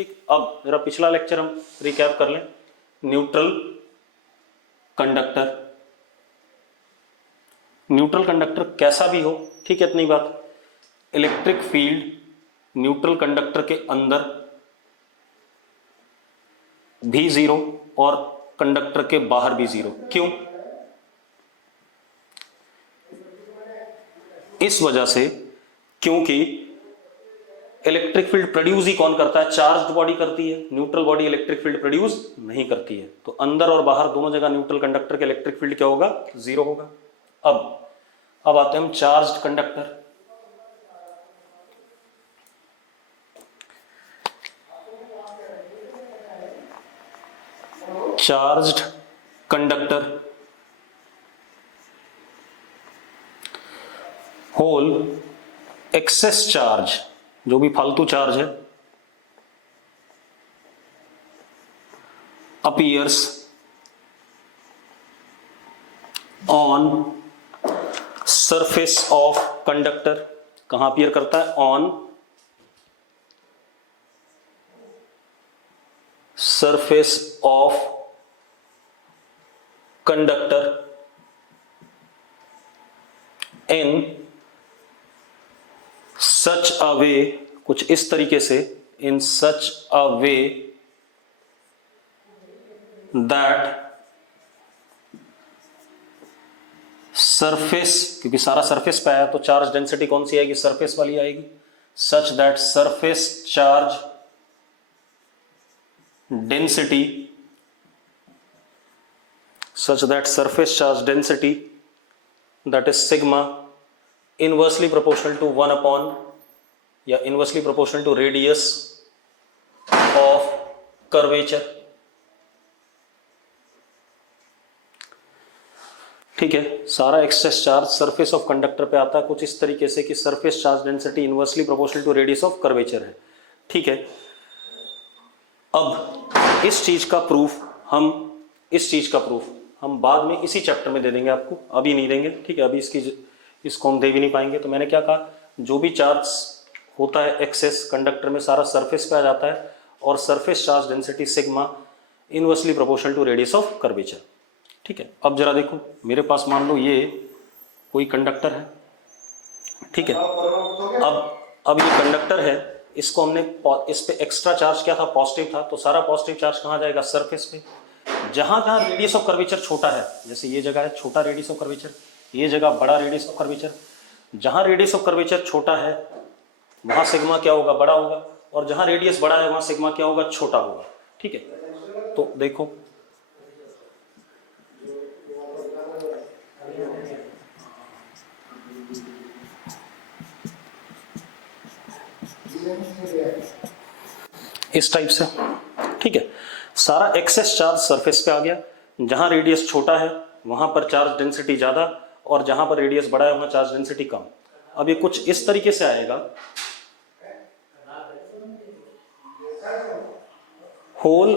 ठीक, अब जरा पिछला लेक्चर हम रिकैप कर लें। न्यूट्रल कंडक्टर, न्यूट्रल कंडक्टर कैसा भी हो, ठीक है, इतनी बात। इलेक्ट्रिक फील्ड न्यूट्रल कंडक्टर के अंदर भी जीरो और कंडक्टर के बाहर भी जीरो। क्यों? इस वजह से क्योंकि इलेक्ट्रिक फील्ड प्रोड्यूस ही कौन करता है? चार्ज्ड बॉडी करती है। Neutral body electric field produce नहीं करती है, तो अंदर और बाहर दोनों जगह न्यूट्रल कंडक्टर के इलेक्ट्रिक फील्ड क्या होगा? जीरो होगा। अब आते हैं हम charged conductor. Charged conductor whole excess charge, जो भी फालतू चार्ज है, appears on surface of conductor. कहां अपीयर करता है? On surface of conductor in such a way, कुछ इस तरीके से, इन such a way that surface, क्योंकि सारा सरफेस पे आया तो चार्ज डेंसिटी कौन सी आएगी? सरफेस वाली आएगी। Such that surface charge density, such that surface charge density, that is sigma, inversely proportional to 1 upon या inversely proportional to radius of curvature। ठीक है, सारा excess charge surface of conductor पे आता है कुछ इस तरीके से कि surface charge density inversely proportional to radius of curvature है। ठीक है, अब इस चीज का प्रूफ हम बाद में इसी चैप्टर में दे देंगे आपको, अभी नहीं देंगे। ठीक है, अभी इसको हम दे भी नहीं पाएंगे। तो मैंने क्या कहा, जो भी चार्ज होता है एक्सेस कंडक्टर में सारा सरफेस पे आ जाता है और surface charge density sigma inversely proportional to radius of curvature. ठीक है, अब जरा देखो, मेरे पास मान लो ये कोई कंडक्टर है। ठीक है, अब ये कंडक्टर है, इसको हमने, इस पे एक्स्ट्रा चार्ज क्या था? पॉजिटिव था, तो सारा पॉजिटिव चार्ज कहाँ जाएगा? सरफेस पे। जहां जहां रेडियस ऑफ कर्वेचर छोटा है, जैसे ये जगह है छोटा रेडियस ऑफ कर्वेचर, ये जगह बड़ा रेडियस ऑफ कर्वेचर, जहां रेडियस ऑफ कर्वेचर छोटा है वहां सिग्मा क्या होगा? बड़ा होगा, और जहां रेडियस बड़ा है वहां सिग्मा क्या होगा? छोटा होगा। ठीक है, तो देखो इस टाइप से। ठीक है, सारा एक्सेस चार्ज सरफेस पे आ गया, जहां रेडियस छोटा है वहां पर चार्ज डेंसिटी ज्यादा, और जहां पर रेडियस बड़ा है वहां चार्ज डेंसिटी कम। अब ये कुछ इस तरीके से आएगा, whole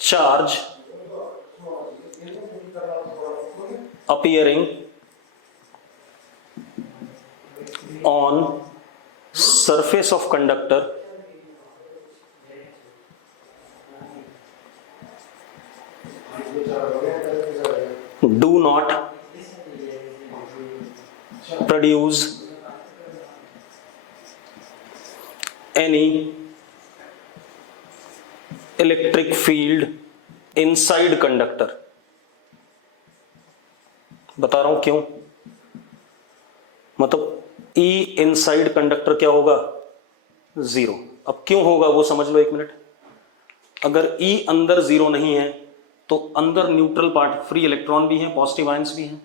charge appearing on surface of conductor do not produce any electric field inside conductor। बता रहा हूं क्यों, मतलब E इनसाइड कंडक्टर क्या होगा? जीरो। अब क्यों होगा वो समझ लो एक मिनट। अगर E अंदर जीरो नहीं है तो अंदर न्यूट्रल पार्ट, फ्री इलेक्ट्रॉन भी हैं, पॉजिटिव आयंस भी हैं।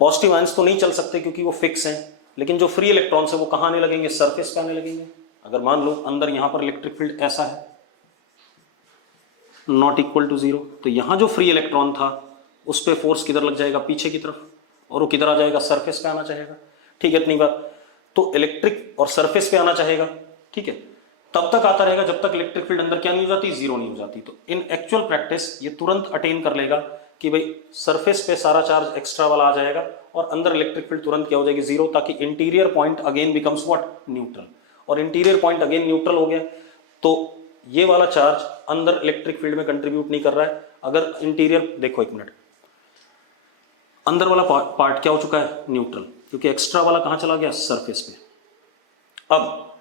पॉजिटिव आयंस तो नहीं चल सकते क्योंकि वो फिक्स हैं, लेकिन जो फ्री इलेक्ट्रॉन्स है वो कहाँ आने लगेंगे? सरफेस पे आने लगेंगे। अगर मान लो अंदर यहां पर इलेक्ट्रिक फील्ड ऐसा है, नॉट इक्वल टू जीरो, तो यहां जो फ्री इलेक्ट्रॉन था उस पर फोर्स किधर लग जाएगा? पीछे की तरफ, और वो किधर आ जाएगा? सरफेस पे आना चाहेगा। ठीक है, इतनी बात। तो इलेक्ट्रिक और सरफेस पे आना चाहेगा। ठीक है, तब तक आता रहेगा जब तक इलेक्ट्रिक फील्ड अंदर क्या नहीं हो जाती? जीरो नहीं हो जाती। तो इन एक्चुअल प्रैक्टिस ये तुरंत अटेन कर लेगा कि भाई सरफेस पे सारा चार्ज एक्स्ट्रा वाला आ जाएगा और अंदर इलेक्ट्रिक फील्ड तुरंत क्या हो जाएगी? जीरो, ताकि interior point again becomes what? Neutral. और इंटीरियर पॉइंट अगेन न्यूट्रल हो गया तो ये वाला चार्ज अंदर इलेक्ट्रिक फील्ड में कंट्रीब्यूट नहीं कर रहा है। अगर इंटीरियर देखो, एक मिनट, अंदर वाला पार्ट क्या हो चुका है, न्यूट्रल, क्योंकि एक्स्ट्रा वाला कहां चला गया, सरफेस पे। अब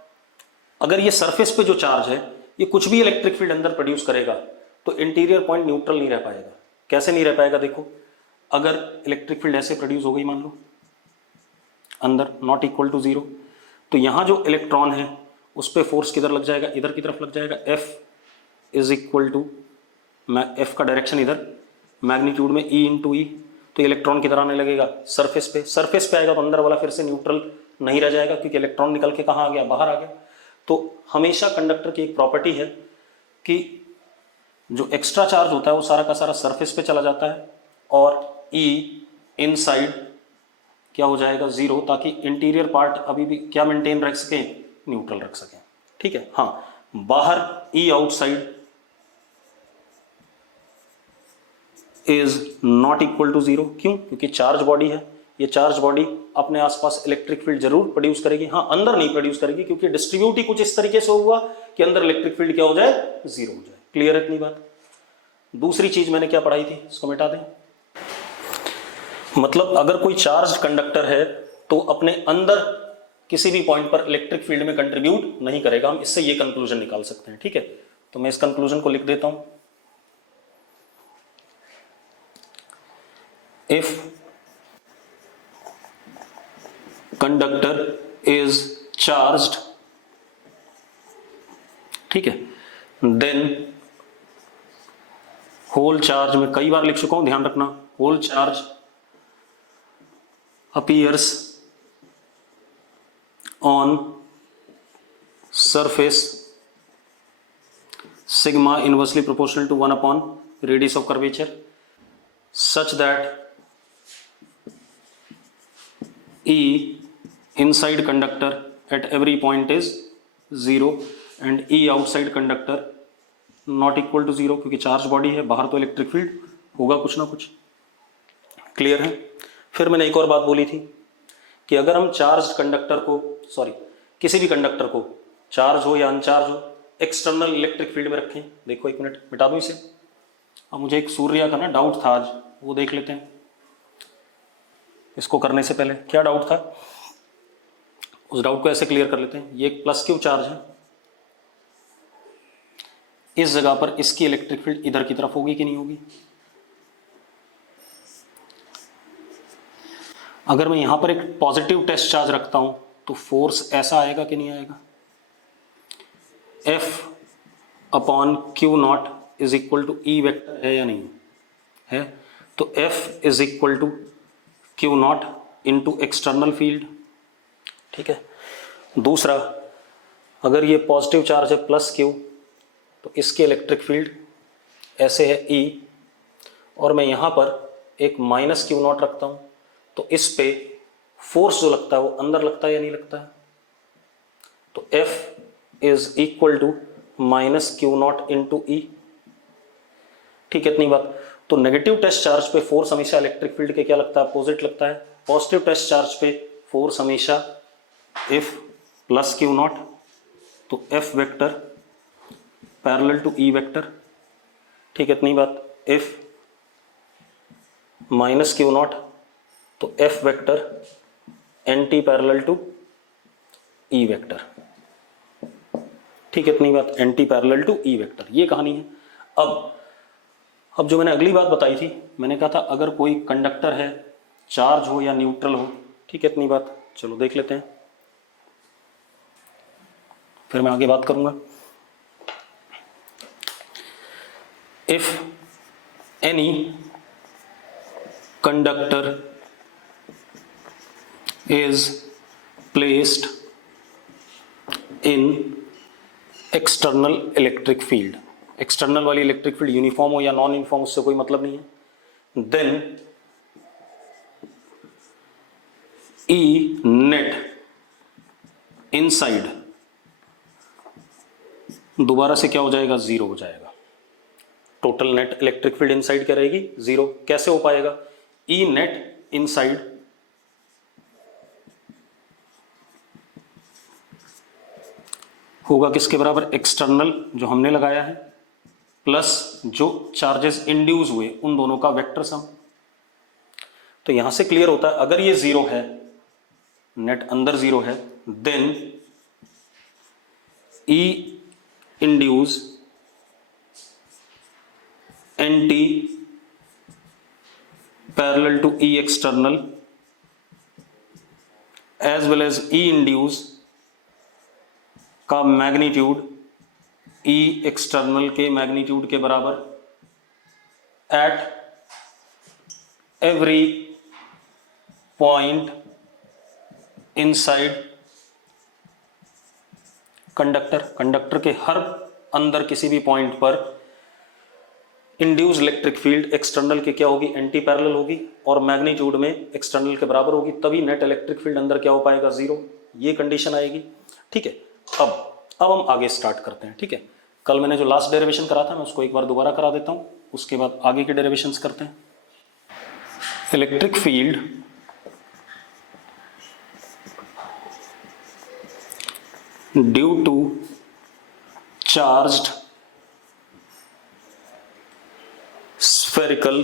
अगर ये सरफेस पे जो चार्ज है ये कुछ भी इलेक्ट्रिक फील्ड अंदर प्रोड्यूस करेगा तो इंटीरियर पॉइंट न्यूट्रल नहीं रह पाएगा। कैसे नहीं रह पाएगा, देखो, अगर इलेक्ट्रिक फील्ड ऐसे प्रोड्यूस हो गई मान लो अंदर नॉट इक्वल टू जीरो, तो यहां जो इलेक्ट्रॉन है उस पर फोर्स किधर लग जाएगा, इधर की तरफ लग जाएगा। F is equal to, f का डायरेक्शन इधर, मैग्नीट्यूड में ई इंटू ई, तो इलेक्ट्रॉन किधर आने लगेगा, सरफेस पे। सरफेस पे आएगा तो अंदर वाला फिर से न्यूट्रल नहीं रह जाएगा, क्योंकि इलेक्ट्रॉन निकल के कहाँ आ गया, बाहर आ गया। तो हमेशा कंडक्टर की एक प्रॉपर्टी है कि जो एक्स्ट्रा चार्ज होता है वो सारा का सारा सरफेस पे चला जाता है और ई इनसाइड क्या हो जाएगा, जीरो, ताकि इंटीरियर पार्ट अभी भी क्या मेंटेन रख सके, न्यूट्रल रख सके। ठीक है। हाँ, बाहर E outside is not equal to zero. क्यों? क्योंकि चार्ज बॉडी है, ये चार्ज बॉडी अपने आसपास इलेक्ट्रिक फील्ड जरूर प्रोड्यूस करेगी, हाँ अंदर नहीं प्रोड्यूस करेगी, क्योंकि डिस्ट्रीब्यूट ही कुछ इस तरीके से हुआ कि अंदर इलेक्ट्रिक फील्ड क्या हो जाए, जीरो हो जाए। क्लियर है इतनी बात? दूसरी चीज मैंने क्या पढ़ाई थी, इसको मिटा दें। मतलब अगर कोई चार्ज कंडक्टर है तो अपने अंदर किसी भी पॉइंट पर इलेक्ट्रिक फील्ड में कंट्रीब्यूट नहीं करेगा। हम इससे ये कंक्लूजन निकाल सकते हैं। ठीक है, तो मैं इस कंक्लूजन को लिख देता हूं। If conductor is charged, ठीक है, then whole charge, में कई बार लिख चुका हूं, ध्यान रखना, whole charge appears on surface sigma inversely proportional to 1 upon radius of curvature such that E inside conductor at every point is 0 and E outside conductor not equal to 0, क्योंकि charge body है, बाहर तो electric field होगा कुछ ना कुछ। Clear है? फिर मैंने एक और बात बोली थी कि अगर हम चार्ज कंडक्टर को, सॉरी, किसी भी कंडक्टर को, चार्ज हो या अनचार्ज हो, एक्सटर्नल इलेक्ट्रिक फील्ड में रखें। देखो एक मिनट, मिटा दूं इसे। अब मुझे एक सूर्य का ना डाउट था आज, वो देख लेते हैं। इसको करने से पहले क्या डाउट था, उस डाउट को ऐसे क्लियर कर लेते हैं। ये एक प्लस क्यू चार्ज है, इस जगह पर इसकी इलेक्ट्रिक फील्ड इधर की तरफ होगी कि नहीं होगी? अगर मैं यहां पर एक पॉजिटिव टेस्ट चार्ज रखता हूं तो फोर्स ऐसा आएगा कि नहीं आएगा, F upon q naught is equal to e vector, है या नहीं है? तो F इज इक्वल टू q naught into external field. ठीक है। दूसरा, अगर ये पॉजिटिव चार्ज है प्लस क्यू, तो इसकी इलेक्ट्रिक फील्ड ऐसे है E, और मैं यहां पर एक माइनस क्यू नॉट रखता हूं, तो इस पे फोर्स जो लगता है वो अंदर लगता है या नहीं लगता है? तो F is equal to minus q naught into E. ठीक है, इतनी बात। तो नेगेटिव टेस्ट चार्ज पे फोर्स हमेशा इलेक्ट्रिक फील्ड के क्या लगता है, अपोजिट लगता है। पॉजिटिव टेस्ट चार्ज पे फोर्स हमेशा F प्लस क्यू नॉट, तो F vector parallel to E vector. ठीक है, इतनी बात। F माइनस क्यू नॉट, तो F vector anti parallel to E vector. ठीक है, इतनी बात, anti parallel to E vector. ये कहानी है। अब जो मैंने अगली बात बताई थी, मैंने कहा था अगर कोई कंडक्टर है, चार्ज हो या न्यूट्रल हो। ठीक है, इतनी बात। चलो देख लेते हैं, फिर मैं आगे बात करूंगा। If any conductor is placed in external electric field, external वाली इलेक्ट्रिक फील्ड यूनिफॉर्म हो या नॉन यूनिफॉर्म उससे कोई मतलब नहीं है, देन E नेट इनसाइड दोबारा से क्या हो जाएगा, जीरो हो जाएगा। Total net electric field inside क्या रहेगी, जीरो। कैसे हो पाएगा? E नेट इनसाइड होगा किसके बराबर, एक्सटर्नल जो हमने लगाया है प्लस जो चार्जेस इंड्यूस हुए उन दोनों का वेक्टर सम। तो यहां से क्लियर होता है अगर ये जीरो है, नेट अंदर जीरो है, then E induce anti parallel to E external as well as E induce का मैग्नीट्यूड ई एक्सटर्नल के मैग्नीट्यूड के बराबर at every point inside conductor के हर अंदर किसी भी पॉइंट पर इंड्यूस इलेक्ट्रिक फील्ड एक्सटर्नल के क्या होगी, एंटी पैरेलल होगी और मैग्नीट्यूड में एक्सटर्नल के बराबर होगी, तभी नेट इलेक्ट्रिक फील्ड अंदर क्या हो पाएगा, जीरो। ये कंडीशन आएगी। ठीक है, अब हम आगे स्टार्ट करते हैं। ठीक है, कल मैंने जो लास्ट डेरिवेशन करा था मैं उसको एक बार दोबारा करा देता हूं, उसके बाद आगे के डेरिवेशंस करते हैं। Electric field due to charged spherical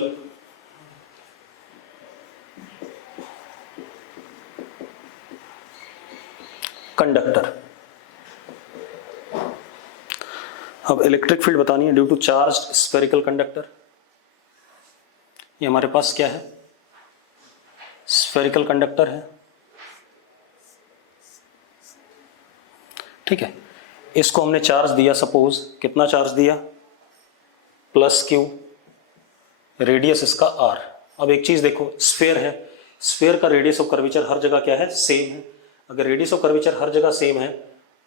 conductor. अब इलेक्ट्रिक फील्ड बतानी है due to charged spherical conductor. ये हमारे पास क्या है, स्फेरिकल कंडक्टर है। ठीक है, इसको हमने चार्ज दिया, सपोज कितना चार्ज दिया, प्लस क्यू, रेडियस इसका आर। अब एक चीज देखो, स्फेयर है, स्फेयर का रेडियस ऑफ कर्वेचर हर जगह क्या है, सेम है। अगर रेडियस ऑफ कर्वेचर हर जगह सेम है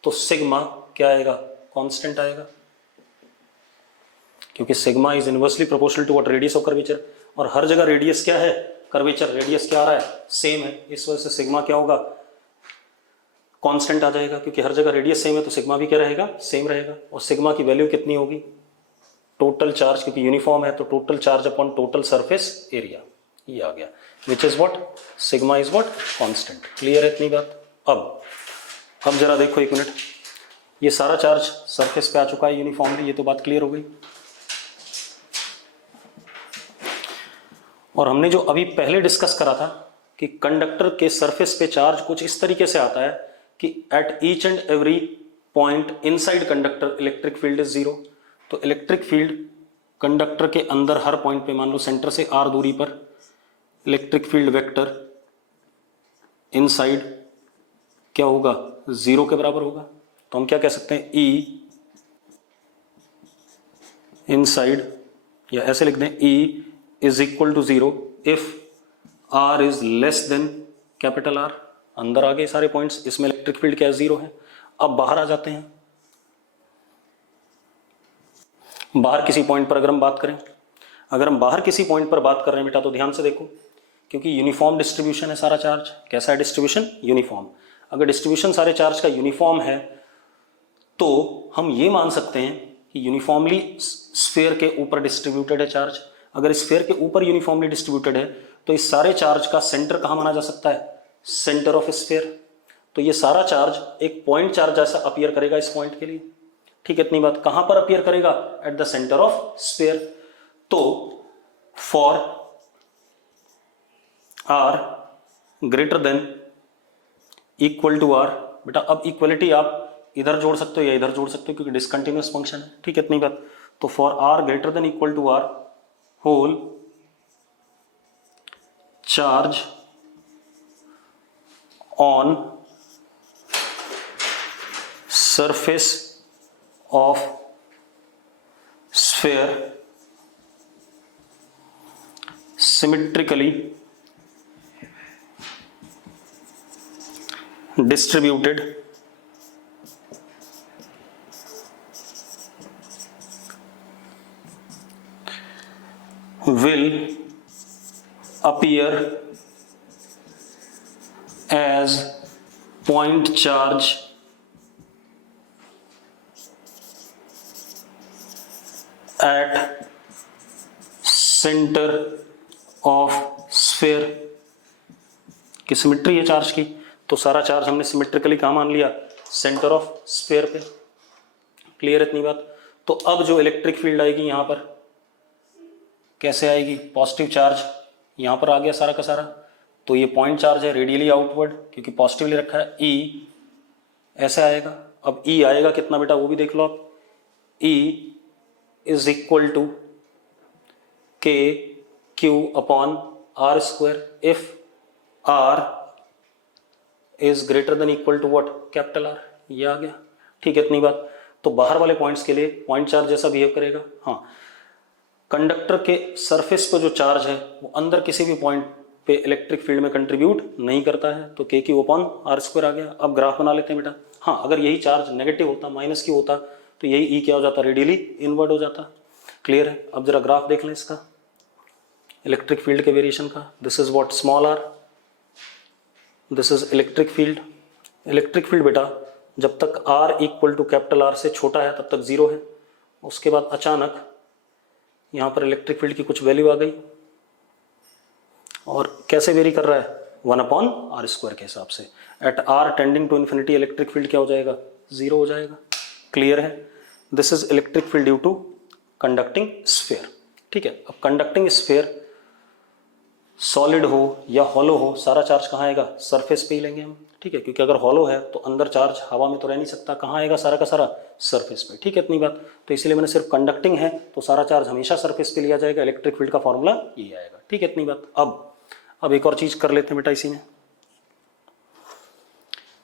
तो सिग्मा क्या आएगा, कांस्टेंट आएगा, क्योंकि sigma is inversely proportional to what, radius of curvature. और हर जगह रेडियस क्या है, कर्वेचर रेडियस क्या आ रहा है, सेम है, इस वजह से सिग्मा क्या होगा, कांस्टेंट आ जाएगा, क्योंकि हर जगह रेडियस सेम है तो सिग्मा भी क्या रहेगा, सेम रहेगा। और सिग्मा की वैल्यू कितनी होगी, टोटल चार्ज, क्योंकि यूनिफॉर्म है तो total charge upon total surface area, ये आ गया, which is what, sigma is what, constant. Clear है इतनी बात। अब जरा देखो एक मिनट, ये सारा चार्ज सरफेस पे आ चुका है यूनिफॉर्मली, ये तो बात क्लियर हो गई। और हमने जो अभी पहले डिस्कस करा था कि कंडक्टर के सरफेस पे चार्ज कुछ इस तरीके से आता है कि at each and every point inside conductor electric field is zero. तो इलेक्ट्रिक फील्ड कंडक्टर के अंदर हर पॉइंट पे, मान लो सेंटर से आर दूरी पर, इलेक्ट्रिक फील्ड वेक्टर इनसाइड क्या होगा, जीरो के बराबर होगा। तो हम क्या कह सकते हैं, ई इनसाइड, या ऐसे लिख दें, E is equal to zero if R is less than capital R. अंदर आ गए सारे पॉइंट्स, इसमें इलेक्ट्रिक फील्ड क्या है, जीरो है। अब बाहर आ जाते हैं, बाहर किसी पॉइंट पर अगर हम बात करें, अगर हम बाहर किसी पॉइंट पर बात कर रहे हैं बेटा, तो ध्यान से देखो, क्योंकि यूनिफॉर्म डिस्ट्रीब्यूशन है सारा चार्ज। कैसा है डिस्ट्रीब्यूशन, यूनिफॉर्म। अगर डिस्ट्रीब्यूशन सारे चार्ज का यूनिफॉर्म है तो हम ये मान सकते हैं कि यूनिफॉर्मली स्फीयर के ऊपर डिस्ट्रीब्यूटेड है चार्ज। अगर स्फीयर के ऊपर यूनिफॉर्मली डिस्ट्रीब्यूटेड है तो इस सारे चार्ज का सेंटर कहाँ माना जा सकता है, सेंटर ऑफ स्फीयर। तो ये सारा चार्ज एक पॉइंट चार्ज जैसा अपीयर करेगा इस पॉइंट के लिए। ठीक है, इतनी बात। कहां पर अपीयर करेगा, at the centre of sphere. तो for are greater than equal to r, बेटा अब इक्वलिटी आप इधर जोड़ सकते हो या इधर जोड़ सकते हो क्योंकि डिसकंटिन्यूअस फंक्शन है। ठीक है, इतनी बात। तो for are greater than equal to R whole charge on surface of sphere symmetrically distributed will appear as point charge at center of sphere। की सिमेट्री है चार्ज की, तो सारा चार्ज हमने सिमेट्रिकली कहाँ मान लिया, सेंटर ऑफ स्फीयर पे। क्लियर इतनी बात। तो अब जो इलेक्ट्रिक फील्ड आएगी यहाँ पर कैसे आएगी, पॉजिटिव चार्ज यहाँ पर आ गया सारा का सारा, तो ये पॉइंट चार्ज है रेडियली आउटवर्ड क्योंकि पॉजिटिवली रखा है, ई ऐसे आएगा। अब ई आएगा कितना बेटा वो भी देख लो आप, E is equal to K Q upon R square if R is greater than equal to what, capital R, ये आ गया। ठीक है इतनी बात। तो बाहर वाले पॉइंट्स के लिए पॉइंट चार्ज जैसा बिहेव करेगा। हाँ, कंडक्टर के सरफेस पर जो चार्ज है वो अंदर किसी भी पॉइंट पे इलेक्ट्रिक फील्ड में कंट्रीब्यूट नहीं करता है, तो के क्यू अपॉन आर स्क्वायर आ गया। अब ग्राफ बना लेते हैं बेटा। हाँ, अगर यही चार्ज नेगेटिव होता, माइनस क्यू होता, तो यही ई क्या हो जाता, रेडियली इनवर्ड हो जाता। क्लियर है। अब जरा ग्राफ देख लें इसका इलेक्ट्रिक फील्ड के वेरिएशन का। This is what, small R, this is electric field. Electric field बेटा जब तक R equal to capital R से छोटा है तब तक जीरो है। उसके बाद अचानक यहाँ पर इलेक्ट्रिक फील्ड की कुछ वैल्यू आ गई और कैसे वेरी कर रहा है, 1/r² के हिसाब से। At R tending to infinity electric field क्या हो जाएगा, जीरो हो जाएगा। क्लियर है। This is electric field due to conducting sphere. ठीक है। अब कंडक्टिंग स्फीयर सॉलिड हो या हॉलो हो, सारा चार्ज कहाँ आएगा, सरफेस पे ही लेंगे हम। ठीक है, क्योंकि अगर हॉलो है तो अंदर चार्ज हवा में तो रह नहीं सकता, कहाँ आएगा सारा का सारा, सरफेस पे। ठीक है इतनी बात। तो इसलिए मैंने सिर्फ कंडक्टिंग है तो सारा चार्ज हमेशा सरफेस पे लिया जाएगा। इलेक्ट्रिक फील्ड का फॉर्मूला ये आएगा। ठीक है इतनी बात। अब एक और चीज कर लेते हैं बेटा इसी में।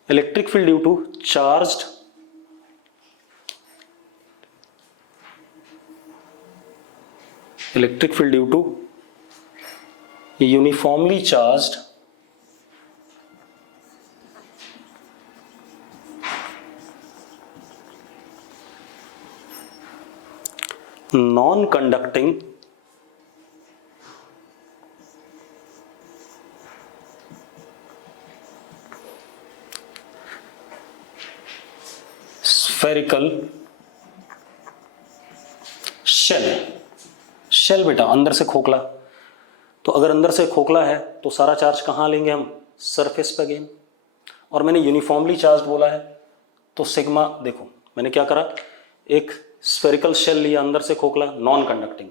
Electric field due to charged electric field due to uniformly charged non conducting spherical shell बेटा अंदर से खोखला। तो अगर अंदर से खोखला है तो सारा चार्ज कहाँ लेंगे हम, सरफेस पे अगेन। और मैंने यूनिफॉर्मली चार्ज बोला है तो सिग्मा, देखो मैंने क्या करा, एक स्फेरिकल शेल लिया अंदर से खोखला, नॉन कंडक्टिंग।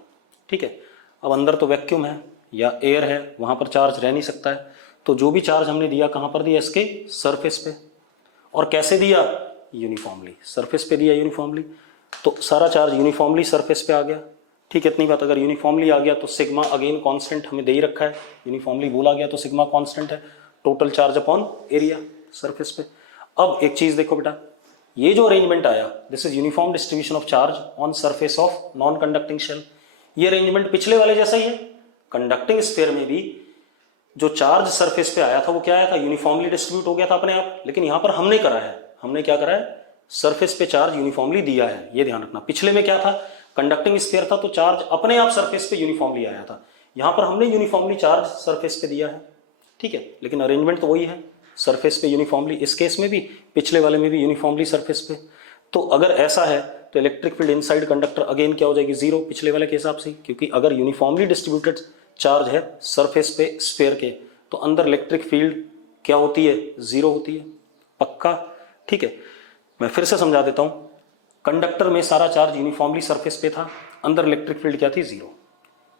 ठीक है। अब अंदर तो वैक्यूम है या एयर है, वहां पर चार्ज रह नहीं सकता है, तो जो भी चार्ज हमने दिया कहां पर दिया, इसके सरफेस पे। और कैसे दिया, यूनिफॉर्मली, सरफेस पे दिया यूनिफॉर्मली, तो सारा चार्ज यूनिफॉर्मली सरफेस पे आ गया। ठीक है इतनी बात। अगर यूनिफॉर्मली आ गया तो सिग्मा अगेन कांस्टेंट हमें दे ही रखा है, यूनिफॉर्मली बोला गया तो सिग्मा कांस्टेंट है, total charge upon area surface पे। अब एक चीज देखो बेटा, ये जो अरेंजमेंट आया, this is uniform distribution of charge on surface of non conducting shell. ये अरेंजमेंट पिछले वाले जैसा ही है। कंडक्टिंग स्फीयर में भी जो चार्ज सरफेस पे आया था वो क्या आया था, यूनिफॉर्मली डिस्ट्रीब्यूट हो गया था अपने आप। लेकिन यहां पर हमने करा है, हमने क्या करा है, सरफेस पे चार्ज यूनिफॉर्मली दिया है, ये ध्यान रखना। पिछले में क्या था, कंडक्टिंग स्फीयर था तो चार्ज अपने आप सरफेस पे यूनिफॉर्मली आया था। यहां पर हमने यूनिफॉर्मली चार्ज सरफेस पे दिया है। ठीक है, लेकिन अरेंजमेंट तो वही है, सरफेस पे यूनिफॉर्मली, इस केस में भी पिछले वाले में भी यूनिफॉर्मली सरफेस पे। तो अगर ऐसा है तो electric field inside conductor again क्या हो जाएगी, जीरो, पिछले वाले के हिसाब से। क्योंकि अगर यूनिफॉर्मली डिस्ट्रीब्यूटेड चार्ज है सरफेस पे स्फीयर के, तो अंदर इलेक्ट्रिक फील्ड क्या होती है, जीरो होती है, पक्का। ठीक है, मैं फिर से समझा देता हूं। कंडक्टर में सारा चार्ज यूनिफॉर्मली सरफेस पे था, अंदर इलेक्ट्रिक फील्ड क्या थी, जीरो।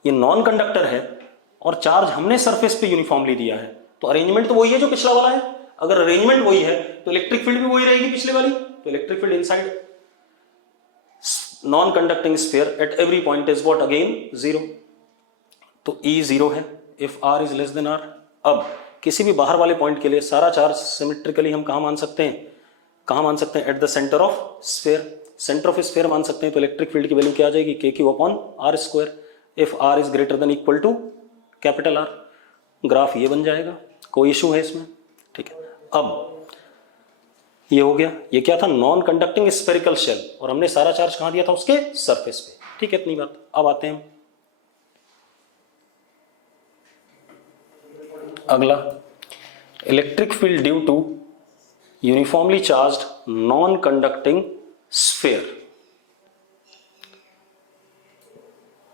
ये नॉन कंडक्टर है और चार्ज हमने सरफेस पे यूनिफॉर्मली दिया है, तो अरेंजमेंट तो वही है जो पिछला वाला है। अगर अरेंजमेंट वही है तो इलेक्ट्रिक फील्ड भी वही रहेगी पिछले वाली। तो electric field inside non conducting sphere eight every point is what, again zero. तो E जीरो है if R is less then R। अब किसी भी बाहर वाले पॉइंट के लिए सारा चार्ज सिमेट्रिकली हम कहां मान सकते हैं, कहां मान सकते हैं, eight the centre of sphere. Centre of sphere मान सकते हैं। तो इलेक्ट्रिक फील्ड की वैल्यू क्या आ जाएगी, KQ upon R square if R is greater than equal to capital R। Graph ये बन जाएगा, कोई इशू है इसमें। ठीक है, अब ये हो गया। ये क्या था, नॉन कंडक्टिंग स्फेरिकल शेल, और हमने सारा चार्ज कहां दिया था, उसके सरफेस पे। ठीक है इतनी बात। अब आते हैं अगला, electric field due to uniformly charged non conducting sphere.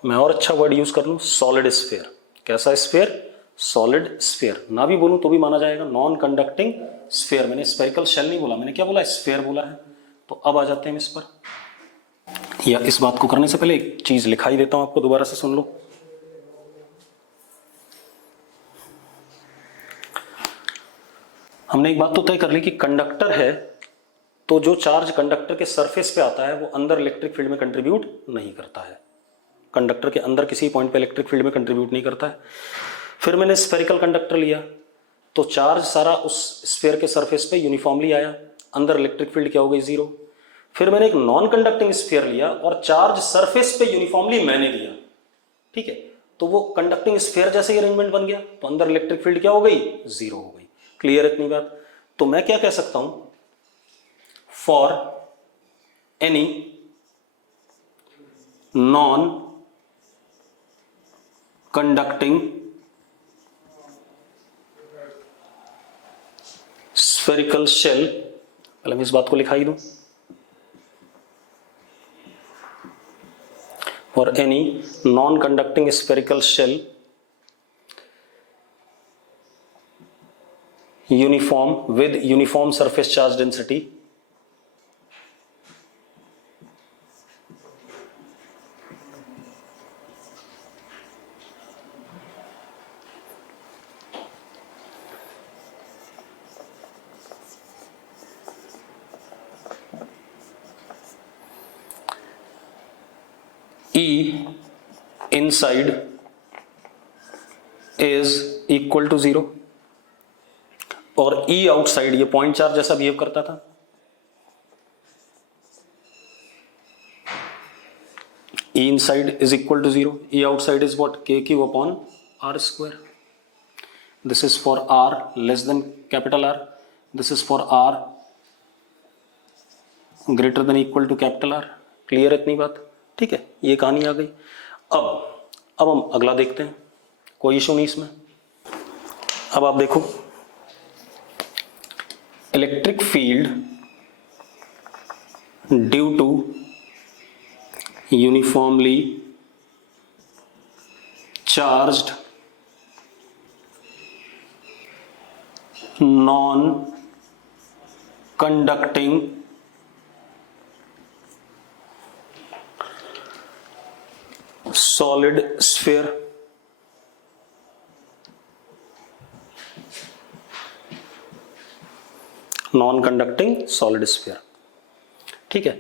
मैं और अच्छा वर्ड यूज कर लूं, सॉलिड स्फीयर। कैसा स्फीयर, सॉलिड स्फीयर। ना भी बोलूं तो भी माना जाएगा, नॉन कंडक्टिंग स्फीयर। मैंने स्फेरिकल शेल नहीं बोला, मैंने क्या बोला, स्फीयर बोला है। तो अब आ जाते हैं इस पर। या इस बात को करने से पहले एक चीज लिखाई देता हूं आपको, दोबारा से सुन लो। हमने एक बात तो तय कर ली कि कंडक्टर है तो जो चार्ज कंडक्टर के सरफेस पे आता है वो अंदर इलेक्ट्रिक फील्ड में कंट्रीब्यूट नहीं करता है, कंडक्टर के अंदर किसी पॉइंट पे इलेक्ट्रिक फील्ड में कंट्रीब्यूट नहीं करता है। फिर मैंने स्फेरिकल कंडक्टर लिया तो चार्ज सारा उस स्फीयर के सरफेस पे यूनिफॉर्मली आया, अंदर इलेक्ट्रिक फील्ड क्या हो गई, जीरो। फिर मैंने एक नॉन कंडक्टिंग स्फीयर लिया और चार्ज सरफेस पे यूनिफॉर्मली मैंने दिया, ठीक है, तो वो कंडक्टिंग स्फीयर जैसे ही अरेंजमेंट बन गया तो अंदर इलेक्ट्रिक फील्ड क्या हो गई, जीरो हो गई। क्लियर इतनी बात? तो मैं क्या कह सकता हूं, for any non conducting spherical shell, पहले मैं इस बात को लिखाई दूं, for any non-conducting spherical shell uniform with uniform surface charge density E inside is equal to 0 और E आउटसाइड ये पॉइंट चार्ज जैसा बिहेव करता था, E inside is equal to 0, E outside is what, K cube upon R square. This is for R less than capital R, this is for R greater than equal to capital R. Clear इतनी बात? ठीक है, ये कहानी आ गई। अब हम अगला देखते हैं, कोई इशू नहीं इसमें। अब आप देखो, electric field due to uniformly charged non conducting solid sphere non conducting solid sphere, ठीक है।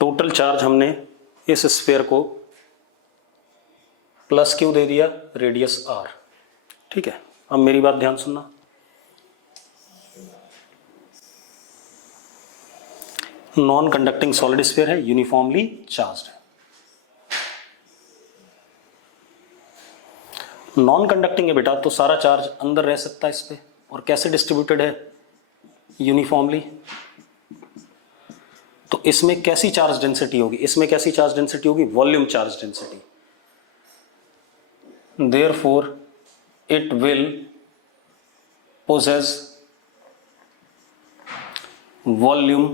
टोटल चार्ज हमने इस स्फीयर को प्लस क्यू दे दिया, रेडियस आर, ठीक है। अब मेरी बात ध्यान सुनना, नॉन कंडक्टिंग सॉलिड स्फीयर है, यूनिफॉर्मली चार्ज्ड है। नॉन कंडक्टिंग है बेटा तो सारा चार्ज अंदर रह सकता है इस पे, और कैसे डिस्ट्रीब्यूटेड है, यूनिफॉर्मली। तो इसमें कैसी चार्ज डेंसिटी होगी, इसमें कैसी चार्ज डेंसिटी होगी, volume charge density. Therefore it will possess volume,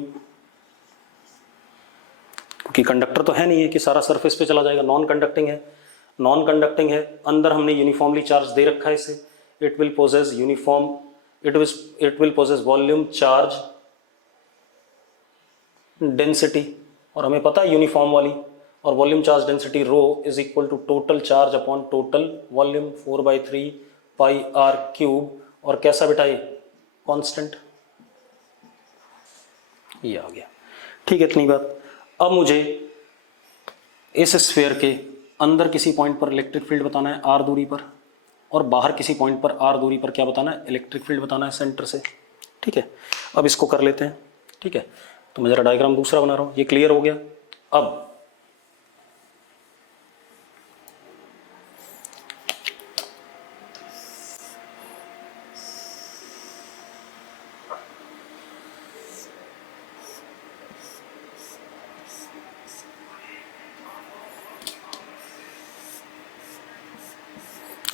क्योंकि कंडक्टर तो है नहीं है कि सारा सरफेस पे चला जाएगा, नॉन कंडक्टिंग है, नॉन कंडक्टिंग है, अंदर हमने यूनिफॉर्मली चार्ज दे रखा है इसे, it will possess uniform, it will possess volume charge density, और हमें पता है यूनिफॉर्म वाली, और volume charge density rho is equal to total charge upon total volume 4/3 pi are cube, और कैसा बेटा ये कांस्टेंट, ये आ गया, ठीक है। इतनी बात। अब मुझे इस स्फीयर के अंदर किसी पॉइंट पर इलेक्ट्रिक फील्ड बताना है आर दूरी पर, और बाहर किसी पॉइंट पर आर दूरी पर क्या बताना है, इलेक्ट्रिक फील्ड बताना है सेंटर से, ठीक है। अब इसको कर लेते हैं, ठीक है। तो मैं जरा डायग्राम दूसरा बना रहा हूं, ये क्लियर हो गया।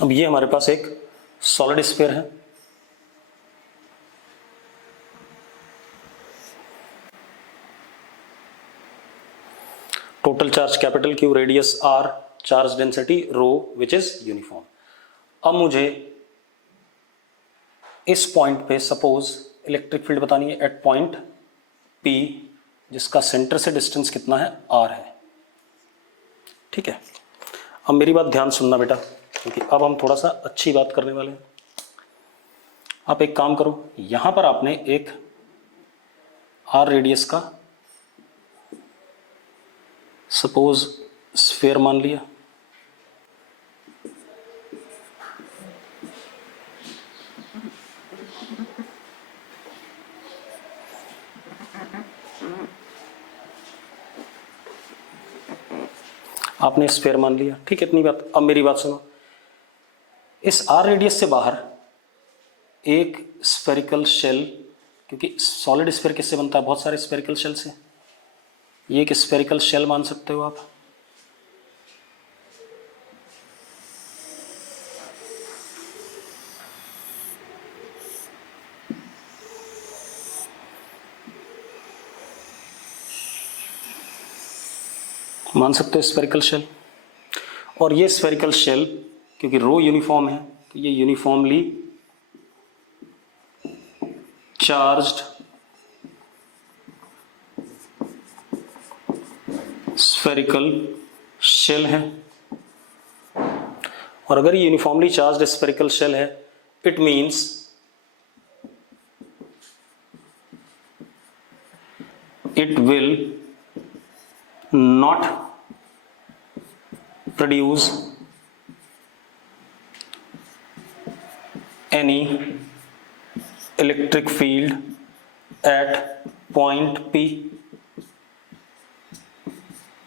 अब ये हमारे पास एक सॉलिड स्फीयर है, total charge capital Q, radius R, charge density rho which is uniform. अब मुझे इस पॉइंट पे सपोज इलेक्ट्रिक फील्ड बतानी है एट पॉइंट पी, जिसका सेंटर से डिस्टेंस कितना है, आर है, ठीक है, अब मेरी बात ध्यान सुनना बेटा, क्योंकि अब हम थोड़ा सा अच्छी बात करने वाले हैं। आप एक काम करो, यहां पर आपने एक आर रेडियस का सपोज स्फीयर मान लिया, आपने स्फीयर मान लिया, ठीक है, इतनी बात। अब मेरी बात सुनो, इस आर रेडियस से बाहर एक स्फेरिकल शेल, क्योंकि सॉलिड स्फीयर किससे बनता है, बहुत सारे स्फेरिकल शेल से, ये एक स्फेरिकल शेल मान सकते हो आप। मान सकते हो स्फेरिकल शेल, और ये स्फेरिकल शेल क्योंकि रो यूनिफॉर्म है तो ये यूनिफॉर्मली चार्ज्ड स्फेरिकल शेल है। और अगर ये यूनिफॉर्मली चार्ज्ड स्फेरिकल शेल है, it means it will not produce any electric field at point P।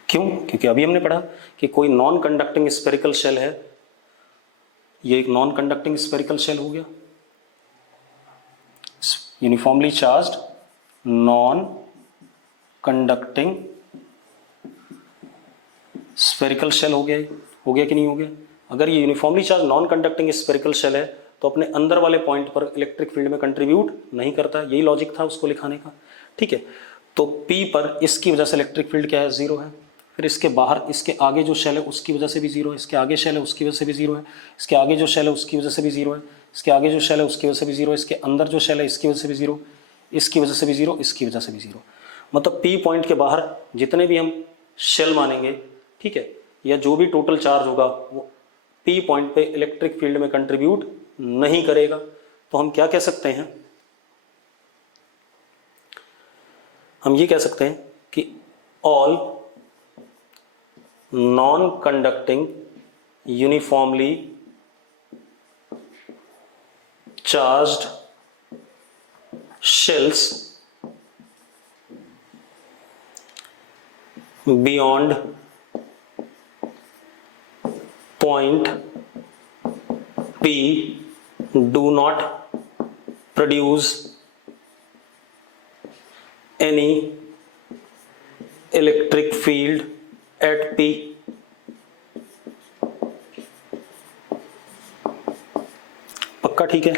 क्यों? क्योंकि अभी हमने पढ़ा कि कोई नॉन कंडक्टिंग स्फेरिकल शेल है, ये एक नॉन कंडक्टिंग स्फेरिकल शेल हो गया, uniformly charged non conducting spherical shell हो गया कि नहीं हो गया? अगर ये uniformly charge non conducting spherical shell है तो अपने अंदर वाले पॉइंट पर इलेक्ट्रिक फील्ड में कंट्रीब्यूट नहीं करता, यही लॉजिक था उसको लिखाने का, ठीक है। तो P पर इसकी वजह से इलेक्ट्रिक फील्ड क्या है, जीरो है। फिर इसके बाहर, इसके आगे जो शेल है उसकी वजह से भी जीरो है, इसके आगे शेल है उसकी वजह से भी जीरो है, इसके आगे जो शेल है उसकी वजह से भी जीरो है, इसके आगे जो शेल है उसकी वजह से भी जीरो है, इसके अंदर जो शेल है इसकी वजह से भी जीरो, इसकी वजह से भी जीरो, इसकी वजह से भी जीरो। मतलब P पॉइंट के बाहर जितने भी हम शेल मानेंगे, ठीक है, या जो भी टोटल चार्ज होगा वो P पॉइंट पे इलेक्ट्रिक फील्ड में कंट्रीब्यूट नहीं करेगा। तो हम क्या कह सकते हैं, हम ये कह सकते हैं कि all non conducting uniformly charged shells beyond point P do not produce any electric field at P। पक्का? ठीक है,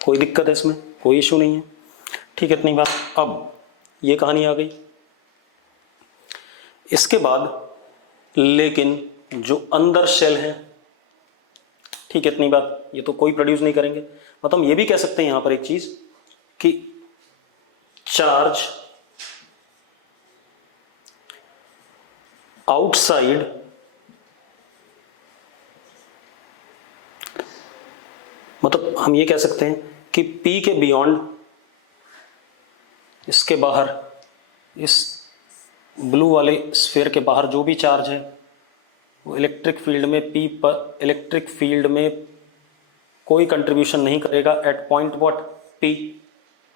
कोई दिक्कत है इसमें, कोई इशू नहीं है, ठीक है, इतनी बात। अब ये कहानी आ गई। इसके बाद लेकिन जो अंदर शेल है, ठीक है, इतनी बात, ये तो कोई प्रोड्यूस नहीं करेंगे। मतलब हम ये भी कह सकते हैं यहां पर एक चीज कि चार्ज आउटसाइड मतलब हम ये कह सकते हैं कि P के बियॉन्ड, इसके बाहर, इस ब्लू वाले स्फीयर के बाहर जो भी चार्ज है वो इलेक्ट्रिक फील्ड में P पर, इलेक्ट्रिक फील्ड में कोई कंट्रीब्यूशन नहीं करेगा एट पॉइंट व्हाट, P।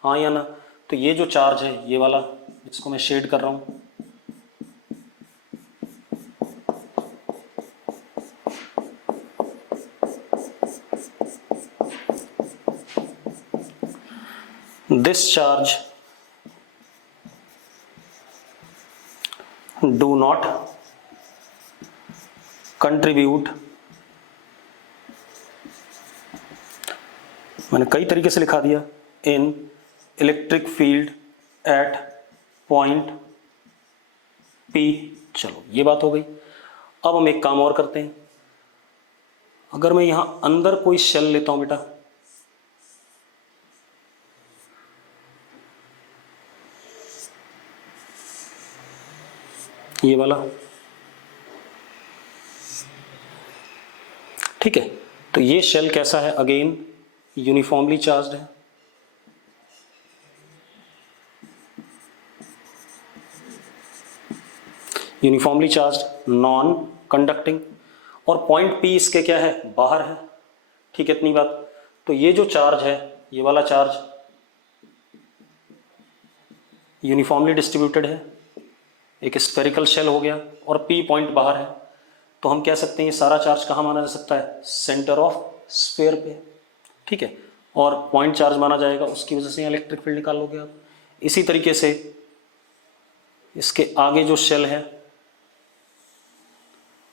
हाँ या ना? तो ये जो चार्ज है, ये वाला जिसको मैं शेड कर रहा हूं, this charge do not contribute, मैंने कई तरीके से लिखा दिया, इन electric field at point P। चलो ये बात हो गई। अब हम एक काम और करते हैं, अगर मैं यहां अंदर कोई शेल लेता हूं बेटा, ये वाला, ठीक है। तो ये शेल कैसा है, अगेन यूनिफॉर्मली चार्ज्ड है, यूनिफॉर्मली चार्ज्ड, नॉन कंडक्टिंग, और पॉइंट पी इसके क्या है, बाहर है। ठीक है, इतनी बात। तो ये जो चार्ज है, ये वाला चार्ज यूनिफॉर्मली डिस्ट्रीब्यूटेड है, एक स्फेरिकल शेल हो गया, और पी पॉइंट बाहर है। तो हम कह सकते हैं ये सारा चार्ज कहाँ माना जा सकता है, सेंटर ऑफ स्फीयर पे। ठीक है, और पॉइंट चार्ज माना जाएगा, उसकी वजह से इलेक्ट्रिक फील्ड निकाल लोगे आप। इसी तरीके से इसके आगे जो शेल है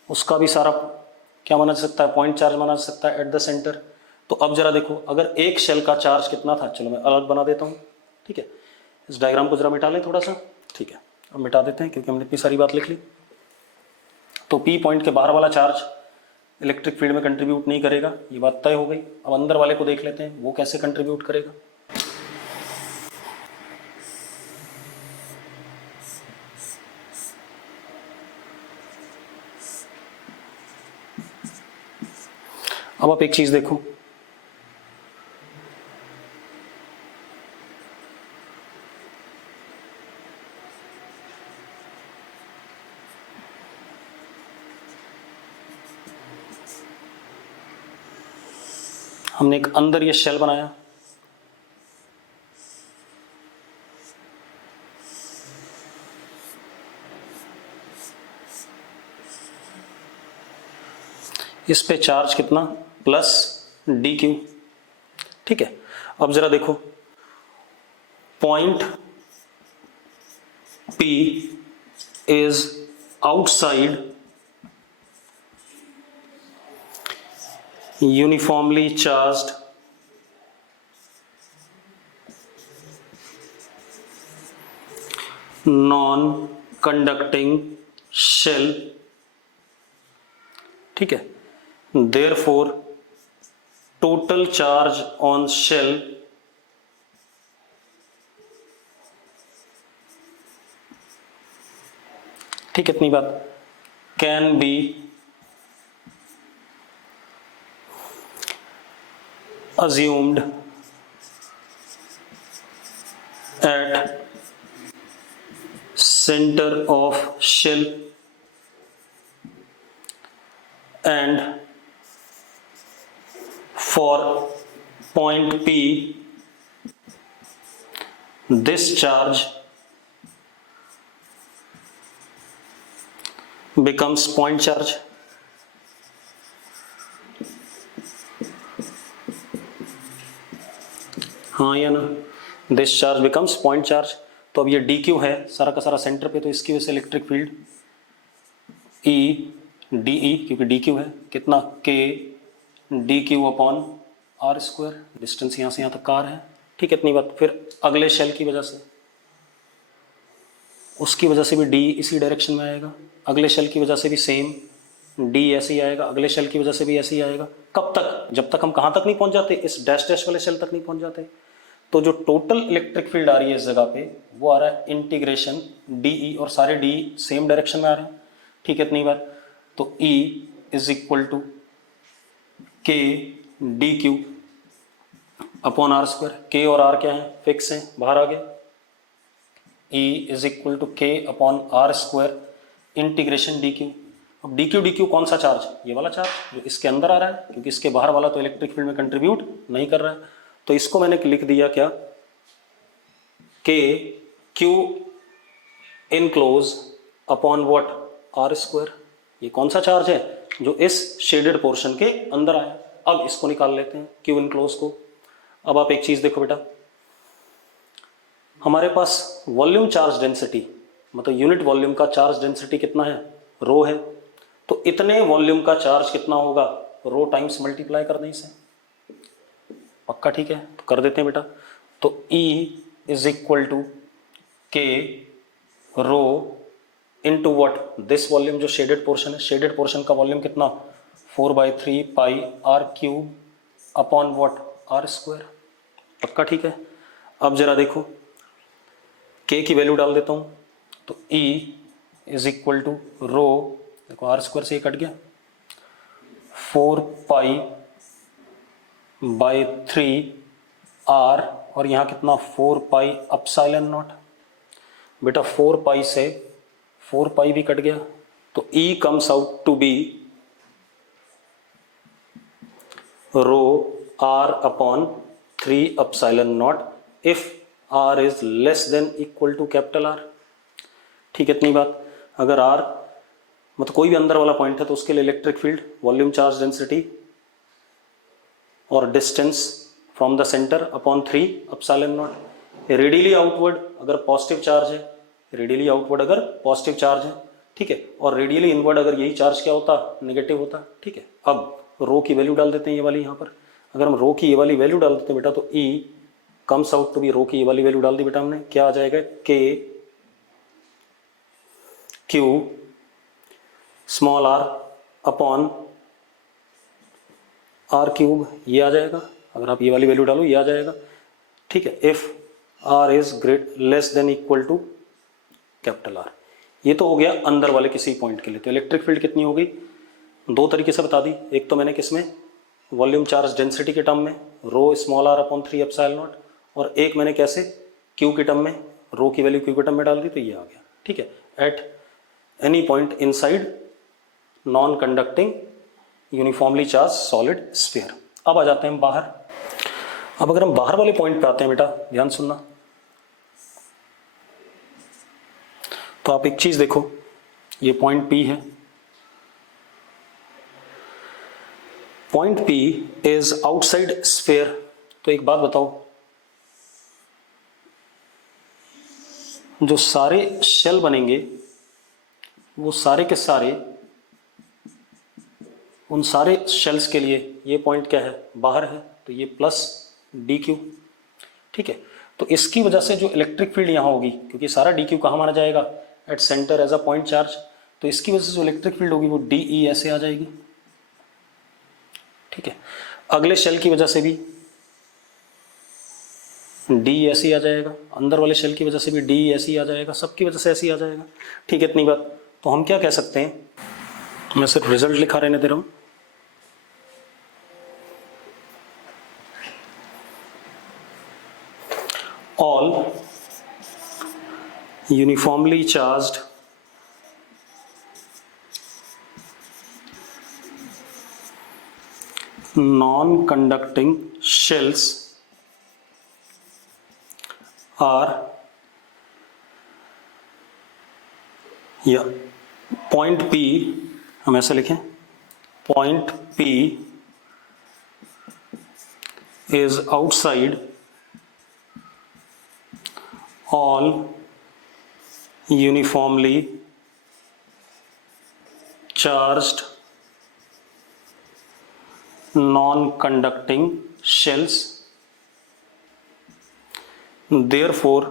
उसका भी सारा क्या माना जा सकता है, पॉइंट चार्ज माना जा सकता है एट द सेंटर। तो अब जरा देखो, अगर एक शेल का चार्ज कितना था, चलो मैं अलग बना देता हूँ। ठीक है, इस डायग्राम को जरा मिटा लें थोड़ा सा। ठीक है, अब मिटा देते हैं क्योंकि हमने इतनी सारी बात लिख ली। तो पी पॉइंट के बाहर वाला चार्ज इलेक्ट्रिक फील्ड में कंट्रीब्यूट नहीं करेगा, ये बात तय हो गई। अब अंदर वाले को देख लेते हैं वो कैसे कंट्रीब्यूट करेगा। अब आप एक चीज देखो, हमने एक अंदर ये शेल बनाया, इस पे चार्ज कितना, प्लस डी क्यू। ठीक है, अब जरा देखो, point P is outside uniformly charged non conducting shell. ठीक है, therefore total charge on shell ठीक है, इतनी बात, can be assumed at center of shell and for point P this charge becomes point charge। हाँ या ना, this charge becomes point charge. तो अब ये डी क्यू है सारा का सारा सेंटर पे, तो इसकी वजह से electric field E D E, क्योंकि डी क्यू है कितना, K D Q upon R square, distance यहाँ से यहाँ तक का आर है। ठीक है, इतनी बात। फिर अगले शेल की वजह से, उसकी वजह से भी डी इसी डायरेक्शन में आएगा, अगले शेल की वजह से भी सेम डी ऐसे ही आएगा, अगले शेल की वजह से भी ऐसे ही आएगा। कब तक, जब तक हम कहाँ तक नहीं पहुँच जाते, इस डैश डैश वाले शेल तक नहीं पहुँच जाते। तो जो टोटल इलेक्ट्रिक फील्ड आ रही है इस जगह पे, वो आ रहा है इंटीग्रेशन डी ई, और सारे डी सेम डायरेक्शन में आ रहे हैं। ठीक है, इतनी बात। तो E is equal to K D Q upon R square. K और आर क्या है, फिक्स हैं, बाहर आ गए। E is equal to K upon R square integration D Q. अब डी क्यू कौन सा चार्ज, ये वाला चार्ज जो इसके अंदर आ रहा है, क्योंकि इसके बाहर वाला तो इलेक्ट्रिक फील्ड में कंट्रीब्यूट नहीं कर रहा है। तो इसको मैंने लिख दिया क्या, K Q enclose upon what, R square. ये कौन सा चार्ज है, जो इस शेडेड पोर्शन के अंदर आया। अब इसको निकाल लेते हैं, क्यू इनक्लोज को। अब आप एक चीज देखो बेटा, हमारे पास वॉल्यूम चार्ज डेंसिटी, मतलब यूनिट वॉल्यूम का चार्ज डेंसिटी कितना है, रो है। तो इतने वॉल्यूम का चार्ज कितना होगा, रो टाइम्स मल्टीप्लाई कर दें इसे, पक्का। ठीक है, तो कर देते हैं बेटा। तो E इज इक्वल टू के rho into what, this volume जो शेडेड पोर्शन है, शेडेड पोर्शन का वॉल्यूम कितना, 4/3 pi are cube upon what, r square, पक्का। ठीक है, अब जरा देखो, के की वैल्यू डाल देता हूँ। तो E इज इक्वल टू रो, देखो आर स्क्वायर से ये कट गया, 4π/3r और यहाँ कितना 4πε0। बेटा 4π से 4π भी कट गया तो E comes out to be ρr/3ε0 if r is less than equal to capital R। ठीक है, इतनी बात। अगर R मतलब कोई भी अंदर वाला पॉइंट है तो उसके लिए electric field, volume charge density और distance from the centre upon 3ε0। Radially outward अगर पॉजिटिव चार्ज है, रेडियली आउटवर्ड अगर पॉजिटिव चार्ज है, ठीक है, और रेडियली इनवर्ड अगर यही चार्ज क्या होता, नेगेटिव होता। ठीक है, अब रो की वैल्यू डाल देते हैं ये वाली। यहाँ पर अगर हम रो की ये वाली वैल्यू डाल देते हैं बेटा तो E comes out to be, rho की ये वाली वैल्यू डाल दी बेटा हमने, क्या आ जाएगा K Q small r upon r cube, ये आ जाएगा। अगर आप ये वाली वैल्यू डालो ये आ जाएगा। ठीक है, if r is less than equal to capital R। ये तो हो गया अंदर वाले किसी पॉइंट के लिए। तो इलेक्ट्रिक फील्ड कितनी हो गई, दो तरीके से बता दी। एक तो मैंने किसमें, वॉल्यूम चार्ज डेंसिटी के टर्म में रो स्मॉल r अपॉन 3ε0, और एक मैंने कैसे क्यू के टर्म में, रो की वैल्यू क्यू के टर्म में डाल दी तो ये आ गया। ठीक है, at any point inside non conducting uniformly charge solid sphere. अब आ जाते हैं हम बाहर। अब अगर हम बाहर वाले पॉइंट पे आते हैं बेटा, ध्यान सुनना। तो आप एक चीज देखो, ये पॉइंट P है, point P is outside sphere. तो एक बात बताओ, जो सारे शेल बनेंगे वो सारे के सारे, उन सारे शेल्स के लिए ये पॉइंट क्या है, बाहर है, तो ये प्लस dq। ठीक है, तो इसकी वजह से जो इलेक्ट्रिक फील्ड यहाँ होगी, क्योंकि सारा dq कहाँ माना जाएगा, at centre as a point charge, तो इसकी वजह से जो इलेक्ट्रिक फील्ड होगी वो de ऐसे आ जाएगी। ठीक है, अगले शेल की वजह से भी d ऐसे ही आ जाएगा, अंदर वाले शेल की वजह से भी d ऐसे ही आ जाएगा, सबकी वजह से ऐसे ही आ जाएगा। ठीक है, इतनी बात। तो हम क्या कह सकते हैं, मैं सिर्फ रिजल्ट लिखा रहने दे रहा हूं। All uniformly charged non-conducting shells are, या पॉइंट P हम ऐसे लिखें, point P is outside all uniformly charged non-conducting shells, therefore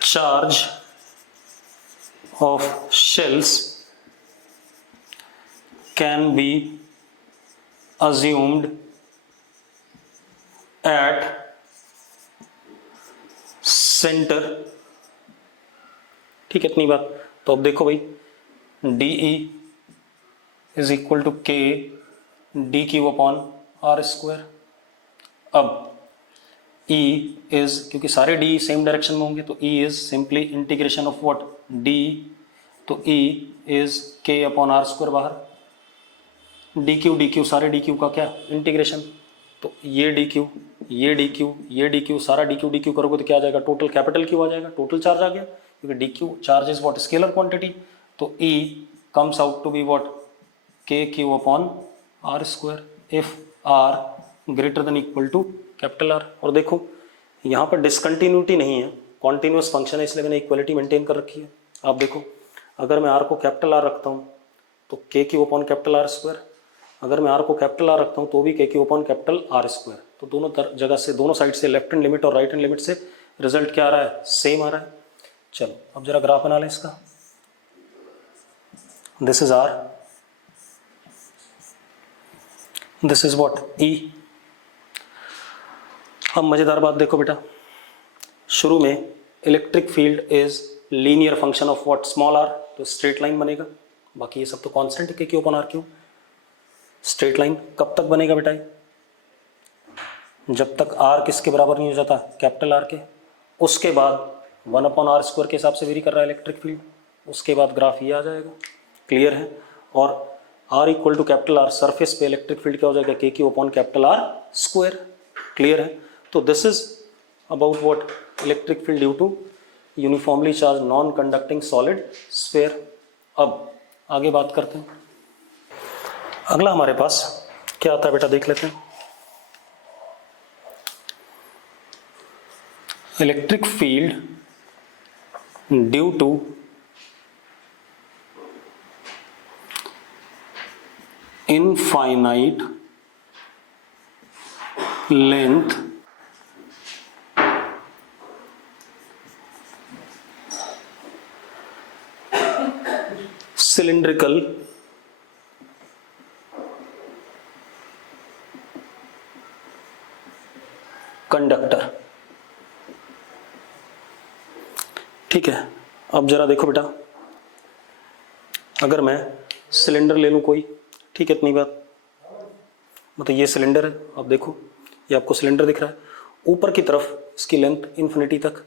charge of shells can be assumed at center। ठीक है, इतनी बात। तो अब देखो भाई, DE is equal to K dq upon R square. अब E इज, क्योंकि सारे D सेम डायरेक्शन में होंगे, तो E is simply integration of what, D, तो E is K upon R square बाहर, dq सारे dq का क्या, इंटीग्रेशन, तो ये dq, ये dq, ये dq, सारा dq करोगे तो क्या आ जाएगा, टोटल कैपिटल Q आ जाएगा, टोटल चार्ज आ गया, क्योंकि dq charge is what, scalar quantity, तो E comes out to be what, kq upon R square if R greater than equal to capital R। और देखो यहाँ पर डिसकंटिन्यूटी नहीं है, कॉन्टिन्यूस फंक्शन है, इसलिए मैंने इक्वलिटी मेंटेन कर रखी है। आप देखो, अगर मैं R को कैपिटल R रखता हूँ तो kq upon capital R square, अगर मैं R को कैपिटल R रखता हूँ तो भी kq upon capital R square. तो दोनों जगह से, दोनों साइड से, लेफ्ट हैंड लिमिट और राइट हैंड लिमिट से रिजल्ट क्या आ रहा है, सेम आ रहा है। चलो अब जरा ग्राफ बना लें इसका। This is R, this is what, E। अब मजेदार बात देखो बेटा, शुरू में electric field is linear function of what, small r, तो स्ट्रेट लाइन बनेगा, बाकी ये सब तो constant K Q upon R cube. Straight line कब तक बनेगा बेटा ये? जब तक आर किसके बराबर नहीं हो जाता, कैपिटल आर के। उसके बाद 1/r² के हिसाब से वेरी कर रहा है इलेक्ट्रिक फील्ड, उसके बाद ग्राफ ये आ जाएगा। क्लियर है? और r equal to capital R, surface पे इलेक्ट्रिक फील्ड क्या हो जाएगा, K Q upon capital R square. Clear है? तो this is about what, electric field due to uniformly charge non conducting solid sphere. अब आगे बात करते हैं। अगला हमारे पास क्या आता है बेटा, देख लेते हैं। Electric field due to infinite length cylindrical conductor. ठीक है, अब जरा देखो बेटा, अगर मैं सिलेंडर ले लूं कोई, ठीक है, इतनी बात, मतलब ये सिलेंडर है, अब देखो ये आपको सिलेंडर दिख रहा है, ऊपर की तरफ इसकी लेंथ इन्फिनिटी तक,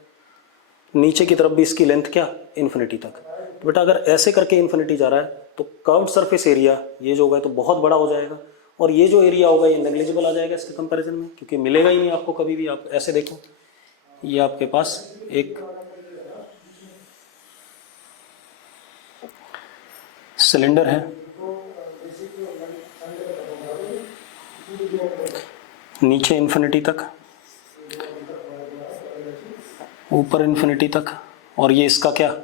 नीचे की तरफ भी इसकी लेंथ क्या, इन्फिनिटी तक। तो बेटा अगर ऐसे करके इन्फिनिटी जा रहा है तो कर्व्ड सरफेस एरिया ये जो होगा तो बहुत बड़ा हो जाएगा, और ये जो एरिया होगा ये नेग्लिजिबल आ जाएगा इसके कंपैरिजन में, क्योंकि मिलेगा ही नहीं आपको कभी भी। आप ऐसे देखो, ये आपके पास एक सिलेंडर है, नीचे इन्फिनिटी तक, ऊपर इन्फिनिटी तक, और ये इसका क्या,